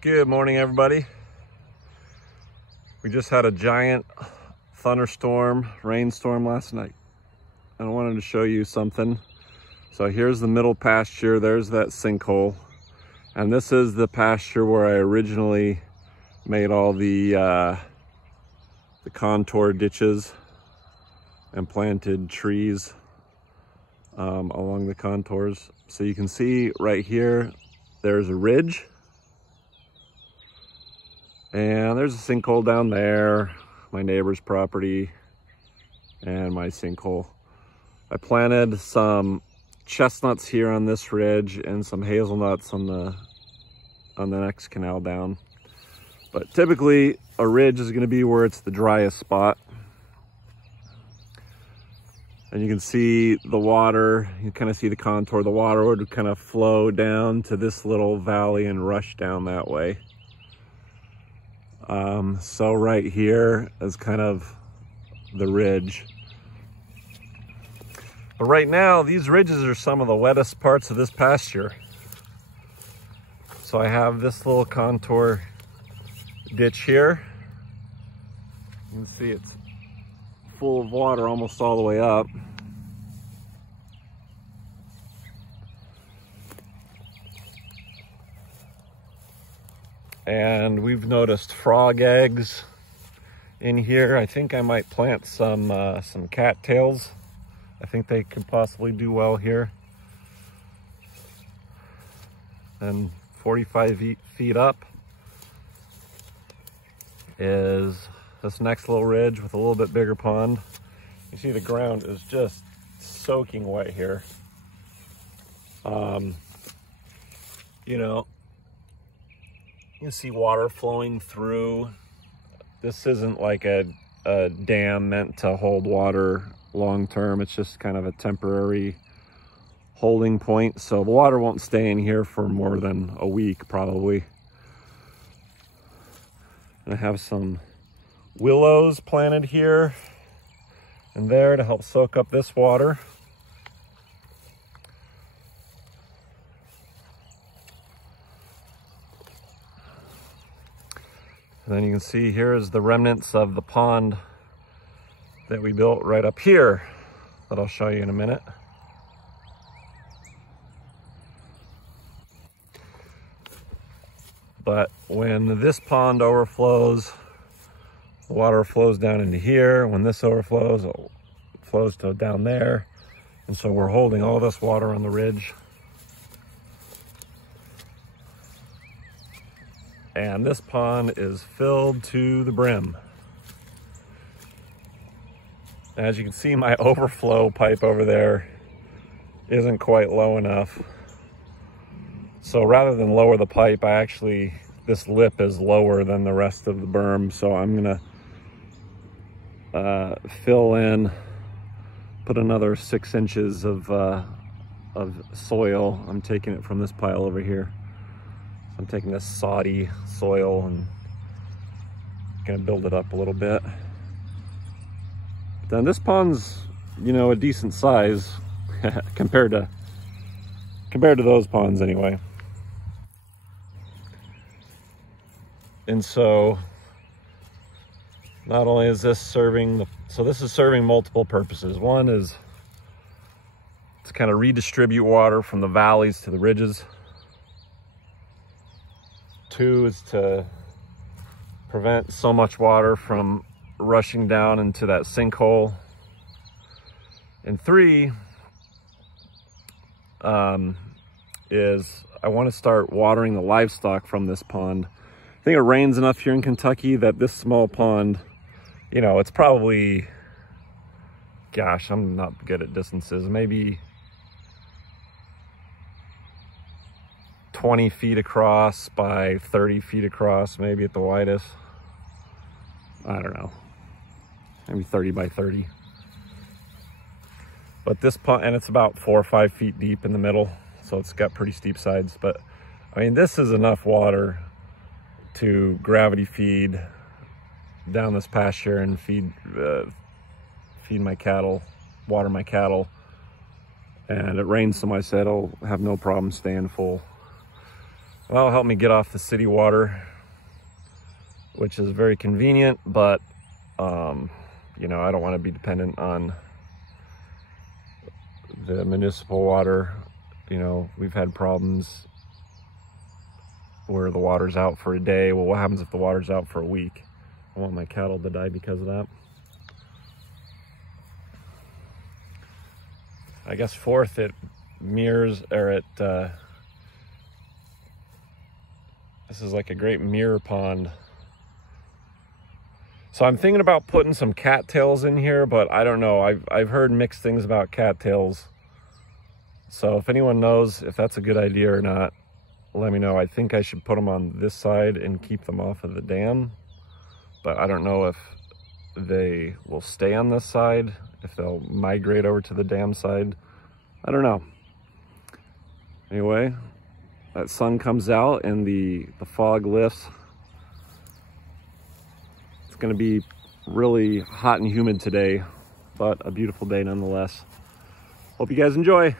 Good morning, everybody. We just had a giant thunderstorm, rainstorm last night. And I wanted to show you something. So here's the middle pasture, there's that sinkhole. And this is the pasture where I originally made all the contour ditches and planted trees along the contours. So you can see right here, there's a ridge. And there's a sinkhole down there, my neighbor's property, and my sinkhole. I planted some chestnuts here on this ridge and some hazelnuts on the next canal down. But typically a ridge is going to be where it's the driest spot. And you can see the water, you kind of see the contour. The water would kind of flow down to this little valley and rush down that way. So right here is kind of the ridge. But right now, these ridges are some of the wettest parts of this pasture. So I have this little contour ditch here. You can see it's full of water almost all the way up. And we've noticed frog eggs in here. I think I might plant some cattails. I think they could possibly do well here. And 45 feet up is this next little ridge with a little bit bigger pond. You see the ground is just soaking wet here. You know, you can see water flowing through. This isn't like a dam meant to hold water long term. It's just kind of a temporary holding point. So the water won't stay in here for more than a week probably. And I have some willows planted here and there to help soak up this water. And then you can see here is the remnants of the pond that we built right up here that I'll show you in a minute. But when this pond overflows, the water flows down into here. When this overflows, it flows to down there. And so we're holding all this water on the ridge. And this pond is filled to the brim. As you can see, my overflow pipe over there isn't quite low enough. So rather than lower the pipe, this lip is lower than the rest of the berm. So I'm gonna fill in, put another 6 inches of soil. I'm taking it from this pile over here. I'm taking this soddy soil and gonna build it up a little bit. Then this pond's, you know, a decent size compared to those ponds anyway. And so not only is this serving this is serving multiple purposes. One is to kind of redistribute water from the valleys to the ridges. Two is to prevent so much water from rushing down into that sinkhole. And three is I want to start watering the livestock from this pond. I think it rains enough here in Kentucky that this small pond, you know, it's probably, gosh, I'm not good at distances, maybe 20 feet across by 30 feet across, maybe at the widest. I don't know, maybe 30 by 30. But this pond, and it's about 4 or 5 feet deep in the middle, so it's got pretty steep sides. But I mean, this is enough water to gravity feed down this pasture and feed my cattle, water my cattle. And it rains, so I said I'll have no problem staying full. That'll help me get off the city water, which is very convenient, but you know, I don't want to be dependent on the municipal water. You know, we've had problems where the water's out for a day. Well, what happens if the water's out for a week? I want my cattle to die because of that. I guess fourth, it mirrors, or it, this is like a great mirror pond. So I'm thinking about putting some cattails in here, but I don't know. I've heard mixed things about cattails. So if anyone knows if that's a good idea or not, let me know. I think I should put them on this side and keep them off of the dam, but I don't know if they will stay on this side, if they'll migrate over to the dam side. I don't know. Anyway, that sun comes out and the fog lifts. It's going to be really hot and humid today, but a beautiful day nonetheless. Hope you guys enjoy.